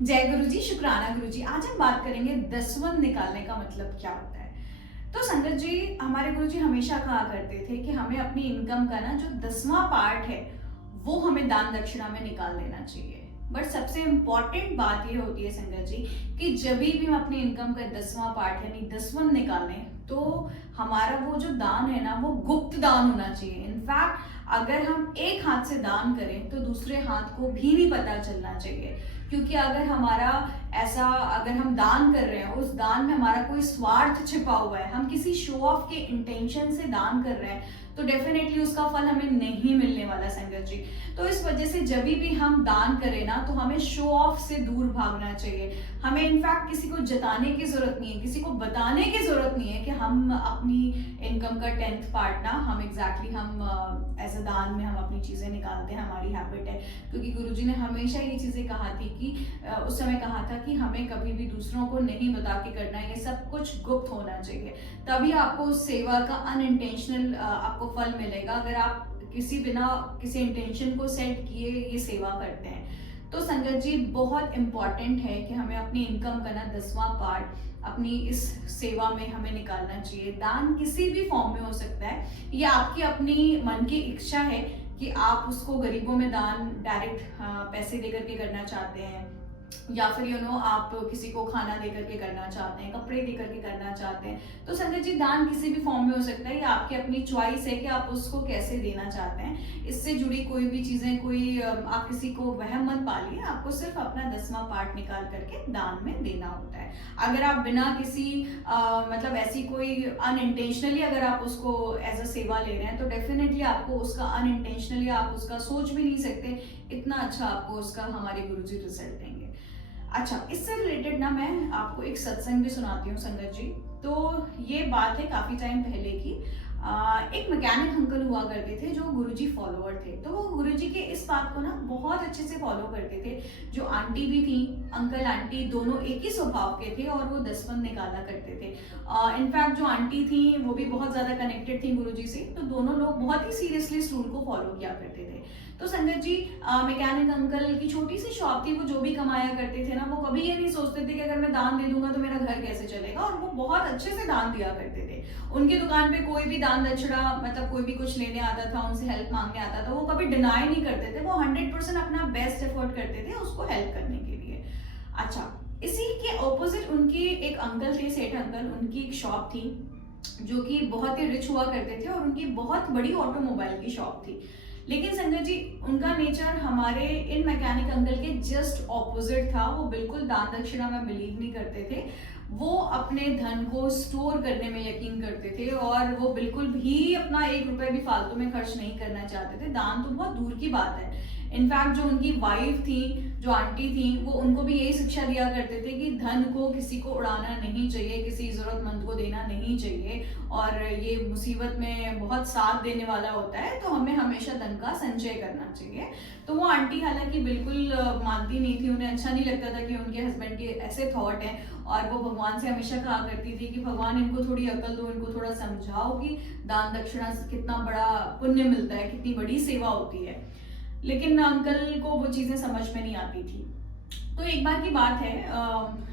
जय गुरु जी, शुक्राना गुरु जी। आज हम बात करेंगे दसवंध निकालने का मतलब क्या होता है। तो संगत जी, हमारे गुरु जी हमेशा कहा करते थे कि हमें अपनी इनकम का ना जो 10वां पार्ट है वो हमें दान दक्षिणा में निकाल लेना चाहिए। बट सबसे इम्पॉर्टेंट बात ये होती है संगत जी कि जब भी हम अपनी इनकम का 10वां पार्ट यानी दसवंध निकालें तो हमारा वो जो दान है ना वो गुप्त दान होना चाहिए। इनफैक्ट अगर हम एक हाथ से दान करें तो दूसरे हाथ को भी नहीं पता चलना चाहिए, क्योंकि अगर हमारा ऐसा अगर हम दान कर रहे हैं, उस दान में हमारा कोई स्वार्थ छिपा हुआ है, हम किसी शो ऑफ के इंटेंशन से दान कर रहे हैं, तो डेफिनेटली उसका फल हमें नहीं मिलने वाला संगत जी। तो इस वजह से जब भी हम दान करें ना तो हमें शो ऑफ से दूर भागना चाहिए। हमें इनफैक्ट किसी को जताने की जरूरत नहीं है, किसी को बताने की जरूरत नहीं है कि हम अपनी इनकम का 10th पार्ट ना हम हम एज अ दान में हम अपनी चीजें निकालते हैं, हमारी हैबिट है। क्योंकि गुरुजी ने हमेशा ये चीजें कहा थी कि उस समय कहा था कि हमें कभी भी दूसरों को नहीं बता के करना है, ये सब कुछ गुप्त होना चाहिए, तभी आपको उस सेवा का अनइंटेंशनल आपको फल मिलेगा। अगर आप किसी बिना किसी इंटेंशन को सेट किए ये सेवा करते हैं तो संगत जी बहुत इंपॉर्टेंट है कि हमें अपनी इनकम का ना 10वां पार्ट अपनी इस सेवा में हमें निकालना चाहिए। दान किसी भी फॉर्म में हो सकता है, ये आपकी अपनी मन की इच्छा है कि आप उसको गरीबों में दान डायरेक्ट पैसे देकर के करना चाहते हैं, या फिर आप किसी को खाना देकर के करना चाहते हैं, कपड़े देकर के करना चाहते हैं। तो संगत जी दान किसी भी फॉर्म में हो सकता है, ये आपकी अपनी चॉइस है कि आप उसको कैसे देना चाहते हैं। इससे जुड़ी कोई भी चीजें आप किसी को वहम मत पालिए, आपको सिर्फ अपना 10वां पार्ट निकाल करके दान में देना होता है। अगर आप बिना किसी मतलब ऐसी कोई अनइंटेंशनली अगर आप उसको एज अ सेवा ले रहे हैं तो डेफिनेटली आपको उसका अनइंटेंशनली आप उसका सोच भी नहीं सकते, इतना अच्छा आपको उसका हमारे गुरुजी रिजल्ट देंगे। अच्छा, इससे रिलेटेड ना मैं आपको एक सत्संग भी सुनाती हूँ संगत जी। तो ये बात है काफी टाइम पहले की। एक मैकेनिक अंकल हुआ करते थे जो गुरुजी फॉलोअर थे, तो वो गुरुजी के इस बात को ना बहुत अच्छे से फॉलो करते थे। जो आंटी भी थी, अंकल आंटी दोनों एक ही स्वभाव के थे और वो दसवंध निकाला करते थे। इनफैक्ट जो आंटी थी वो भी बहुत ज्यादा कनेक्टेड थी गुरुजी से, तो दोनों लोग बहुत ही सीरियसली इस रूल को फॉलो किया करते थे। तो संगत जी मैकेनिक अंकल की छोटी सी शॉप थी, वो जो भी कमाया करते थे ना वो कभी ये नहीं सोचते थे कि अगर मैं दान दे दूंगा तो मेरा घर कैसे चलेगा, और वो बहुत अच्छे से दान दिया करते थे। उनकी दुकान पे कोई भी दान दक्षिणा मतलब कोई भी कुछ लेने आता था, उनसे हेल्प मांगने आता था, वो कभी डिनाई नहीं करते थे, वो 100% अपना बेस्ट एफर्ट करते थे उसको हेल्प करने के लिए। अच्छा, इसी के ऑपोजिट उनकी एक अंकल थे, सेठ अंकल, उनकी एक शॉप थी जो कि बहुत ही रिच हुआ करते थे और उनकी बहुत बड़ी ऑटोमोबाइल की शॉप थी। लेकिन संजय जी उनका नेचर हमारे इन मैकेनिक अंकल के जस्ट ऑपोजिट था। वो बिल्कुल दान दक्षिणा में बिलीव नहीं करते थे, वो अपने धन को स्टोर करने में यकीन करते थे और वो बिल्कुल भी अपना 1 रुपए भी फालतू में खर्च नहीं करना चाहते थे। दान तो बहुत दूर की बात है। इनफैक्ट जो उनकी वाइफ थी, जो आंटी थी, वो उनको भी यही शिक्षा दिया करते थे कि धन को किसी को उड़ाना नहीं चाहिए, किसी जरूरतमंद को देना नहीं चाहिए, और ये मुसीबत में बहुत साथ देने वाला होता है, तो हमें हमेशा धन का संचय करना चाहिए। तो वो आंटी हालांकि बिल्कुल मानती नहीं थी, उन्हें अच्छा नहीं लगता था कि उनके हस्बैंड के ऐसे थॉट हैं, और वो भगवान से हमेशा कहा करती थी कि भगवान इनको थोड़ी अकल दो, इनको थोड़ा समझाओ कि दान दक्षिणा से कितना बड़ा पुण्य मिलता है, कितनी बड़ी सेवा होती है। लेकिन अंकल को वो चीजें समझ में नहीं आती थी। तो एक बार की बात है,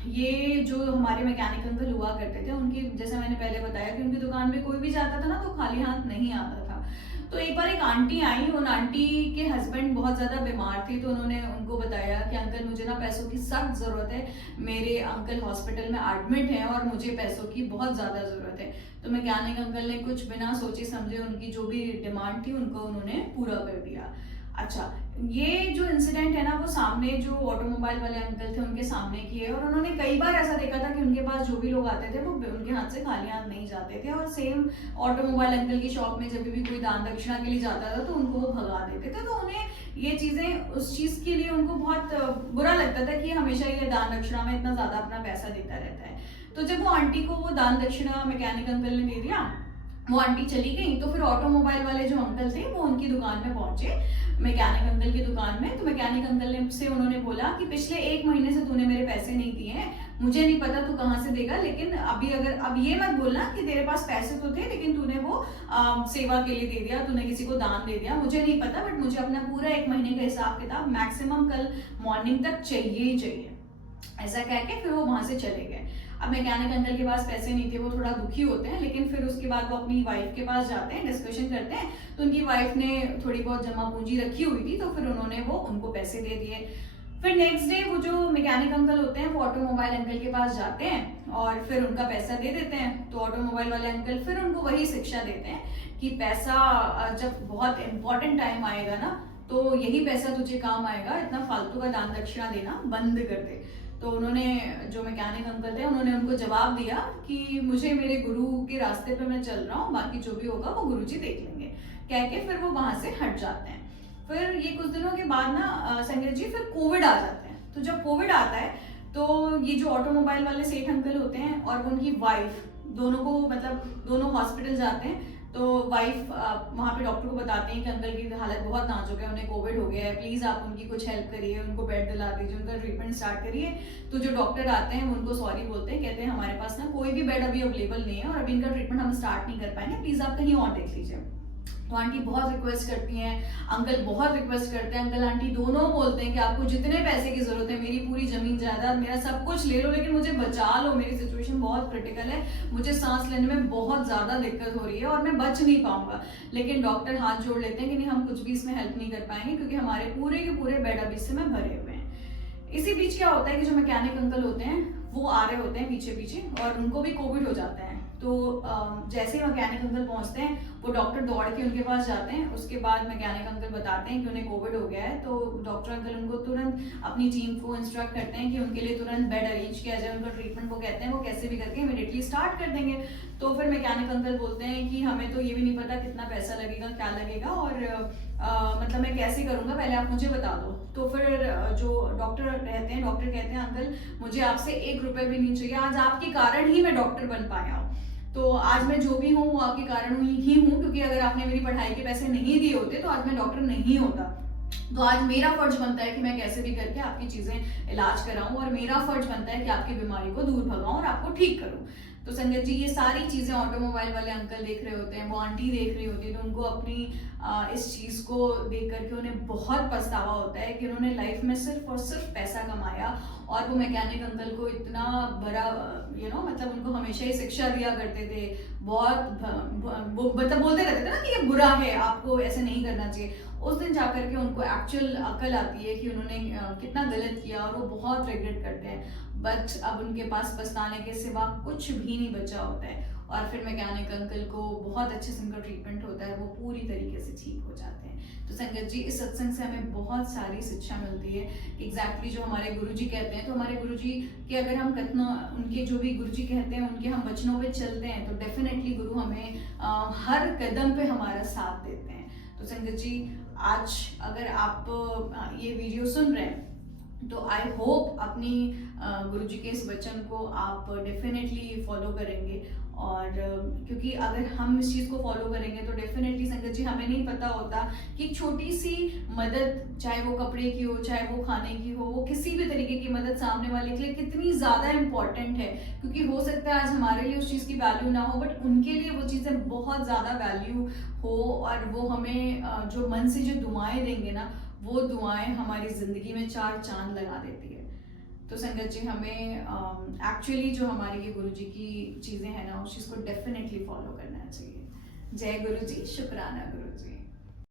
ये जो हमारे मैकेनिक अंकल हुआ करते थे, उनकी जैसे मैंने पहले बताया कि उनकी दुकान पे कोई भी जाता था ना तो खाली हाथ नहीं आता था। तो एक बार एक आंटी आई, उन आंटी के हस्बैंड बहुत ज्यादा बीमार थे, तो उन्होंने उनको बताया कि अंकल मुझे ना पैसों की सख्त जरूरत है, मेरे अंकल हॉस्पिटल में एडमिट हैं और मुझे पैसों की बहुत ज्यादा जरूरत है। तो मैकेनिक अंकल ने कुछ बिना सोचे समझे उनकी जो भी डिमांड थी उनको उन्होंने पूरा कर दिया। अच्छा, ये जो इंसिडेंट है ना वो सामने जो ऑटोमोबाइल वाले अंकल थे उनके सामने किए, और उन्होंने कई बार ऐसा देखा था कि उनके पास जो भी लोग आते थे वो उनके हाथ से खाली हाथ नहीं जाते थे, और सेम ऑटोमोबाइल अंकल की शॉप में जब भी कोई दान दक्षिणा के लिए जाता था तो उनको वो भगा देते थे। तो उन्हें ये चीजें उस चीज के लिए उनको बहुत बुरा लगता था कि हमेशा ये दान दक्षिणा में इतना ज्यादा अपना पैसा देता रहता है। तो जब वो आंटी को वो दान दक्षिणा मैकेनिक अंकल ने दे दिया, वो आंटी चली गई, तो फिर ऑटोमोबाइल वाले जो अंकल थे वो उनकी दुकान में पहुंचे, मैकेनिक अंकल की दुकान में। तो मैकेनिक अंकल ने से उन्होंने बोला कि पिछले 1 महीने से तूने मेरे पैसे नहीं दिए हैं, मुझे नहीं पता तू कहाँ से देगा, लेकिन अब ये मत बोलना कि तेरे पास पैसे तो थे लेकिन तूने वो सेवा के लिए दे दिया, तूने किसी को दान दे दिया, मुझे नहीं पता, बट मुझे अपना पूरा 1 महीने का हिसाब किताब मैक्सिमम कल मॉर्निंग तक चाहिए ही चाहिए। ऐसा कह के फिर वो वहां से चले गए। अब मैकेनिक अंकल के पास पैसे नहीं थे, वो थोड़ा दुखी होते हैं, लेकिन फिर उसके बाद वो अपनी वाइफ के पास जाते हैं, डिस्कशन करते हैं। तो उनकी वाइफ ने थोड़ी बहुत जमा पूंजी रखी हुई थी, तो फिर उन्होंने वो उनको पैसे दे दिए। फिर नेक्स्ट डे वो जो मैकेनिक अंकल होते हैं वो ऑटोमोबाइल अंकल के पास जाते हैं और फिर उनका पैसा दे देते हैं। तो ऑटोमोबाइल वाले अंकल फिर उनको वही शिक्षा देते हैं कि पैसा जब बहुत इंपॉर्टेंट टाइम आएगा ना, तो यही पैसा तुझे काम आएगा, इतना फालतू का दान दक्षिणा देना बंद कर दे। तो उन्होंने, जो मैकेनिक अंकल थे, उन्होंने उनको जवाब दिया कि मुझे मेरे गुरु के रास्ते पे मैं चल रहा हूँ, बाकी जो भी होगा वो गुरुजी देख लेंगे, कह के फिर वो वहां से हट जाते हैं। फिर ये कुछ दिनों के बाद ना संगत जी फिर कोविड आ जाता है। तो जब कोविड आता है तो ये जो ऑटोमोबाइल वाले सेठ अंकल होते हैं और उनकी वाइफ, दोनों को मतलब दोनों हॉस्पिटल जाते हैं। तो वाइफ वहाँ पे डॉक्टर को बताते हैं कि अंकल की हालत बहुत नाजुक है, उन्हें कोविड हो गया है, प्लीज आप उनकी कुछ हेल्प करिए, उनको बेड दिला दीजिए, उनका ट्रीटमेंट स्टार्ट करिए। तो जो डॉक्टर आते हैं उनको सॉरी बोलते हैं, कहते हैं हमारे पास ना कोई भी बेड अभी अवेलेबल नहीं है और अभी इनका ट्रीटमेंट हम स्टार्ट नहीं कर पाएंगे, प्लीज आप कहीं और देख लीजिए। तो आंटी बहुत रिक्वेस्ट करती हैं, अंकल बहुत रिक्वेस्ट करते हैं, अंकल आंटी दोनों बोलते हैं कि आपको जितने पैसे की जरूरत है, मेरी पूरी जमीन जायदाद, मेरा सब कुछ ले लो, लेकिन मुझे बचा लो, मेरी सिचुएशन बहुत क्रिटिकल है, मुझे सांस लेने में बहुत ज्यादा दिक्कत हो रही है और मैं बच नहीं पाऊंगा। लेकिन डॉक्टर हाथ जोड़ लेते हैं कि नहीं, हम कुछ भी इसमें हेल्प नहीं कर पाएंगे क्योंकि हमारे पूरे के पूरे बेड अभी से में भरे हुए हैं। इसी बीच क्या होता है कि जो मैकेनिक अंकल होते हैं वो आ रहे होते हैं पीछे पीछे और उनको भी कोविड हो जाता है। तो जैसे ही मैकेनिक अंकल पहुंचते हैं, वो डॉक्टर दौड़ के उनके पास जाते हैं। उसके बाद मैकेनिक अंकल बताते हैं कि उन्हें कोविड हो गया है। तो डॉक्टर अंकल उनको तुरंत अपनी टीम को इंस्ट्रक्ट करते हैं कि उनके लिए तुरंत बेड अरेंज किया जाए, उनका ट्रीटमेंट वो कहते हैं वो कैसे भी करके इमीडिएटली स्टार्ट कर देंगे। तो फिर मैकेनिक अंकल बोलते हैं कि हमें तो ये भी नहीं पता कितना पैसा लगेगा, क्या लगेगा, और मतलब मैं कैसे करूंगा, पहले आप मुझे बता दो। तो फिर जो डॉक्टर रहते हैं, डॉक्टर कहते हैं अंकल मुझे आपसे 1 रुपए भी नहीं चाहिए, आज आपके कारण ही मैं डॉक्टर बन पाया हूँ। तो आज मैं जो भी हूँ वो आपके कारण ही हूँ, क्योंकि अगर आपने मेरी पढ़ाई के पैसे नहीं दिए होते तो आज मैं डॉक्टर नहीं होता। तो आज मेरा फर्ज बनता है कि मैं कैसे भी करके आपकी चीजें इलाज कराऊं और मेरा फर्ज बनता है कि आपकी बीमारी को दूर भगाऊं और आपको ठीक करूं। तो संगत जी ये सारी चीजें ऑटोमोबाइल वाले अंकल देख रहे होते हैं, वो आंटी देख रही होती है, तो उनको अपनी इस चीज को देख करके उन्हें बहुत पछतावा होता है कि उन्होंने लाइफ में सिर्फ और सिर्फ पैसा कमाया और वो मैकेनिक अंकल को इतना बड़ा मतलब उनको हमेशा ही शिक्षा दिया करते थे, बहुत मतलब बोलते रहते थे ना कि ये बुरा है, आपको ऐसे नहीं करना चाहिए। उस दिन जाकर के उनको एक्चुअल अकल आती है कि उन्होंने कितना गलत किया और वो बहुत रिग्रेट करते हैं। बट अब उनके पास पछताने के सिवा कुछ भी नहीं बचा होता है और फिर मैकेनिक अंकल को बहुत अच्छे से उनका ट्रीटमेंट होता है, वो पूरी तरीके से ठीक हो जाते हैं। तो संगत जी इस सत्संग से हमें बहुत सारी शिक्षा मिलती है। एग्जैक्टली जो हमारे गुरुजी कहते हैं, तो हमारे गुरुजी के अगर हम कतना उनके जो भी गुरुजी कहते हैं उनके हम वचनों पे चलते हैं तो डेफिनेटली गुरु हमें हर कदम पे हमारा साथ देते हैं। तो संगत जी आज अगर आप ये वीडियो सुन रहे हैं तो आई होप अपनी गुरुजी के इस वचन को आप डेफिनेटली फॉलो करेंगे। और क्योंकि अगर हम इस चीज़ को फॉलो करेंगे तो डेफिनेटली संगत जी हमें नहीं पता होता कि छोटी सी मदद, चाहे वो कपड़े की हो, चाहे वो खाने की हो, वो किसी भी तरीके की मदद सामने वाले के लिए कितनी ज़्यादा इम्पॉर्टेंट है। क्योंकि हो सकता है आज हमारे लिए उस चीज़ की वैल्यू ना हो, बट उनके लिए वो चीज़ें बहुत ज़्यादा वैल्यू हो और वो हमें जो मन से जो दुआएं देंगे ना, वो दुआएं हमारी जिंदगी में 4 चांद लगा देती है। तो संगत जी हमें एक्चुअली जो हमारी ये गुरुजी की चीजें हैं ना, उस चीज को डेफिनेटली फॉलो करना चाहिए। जय गुरुजी, शुक्राना गुरुजी।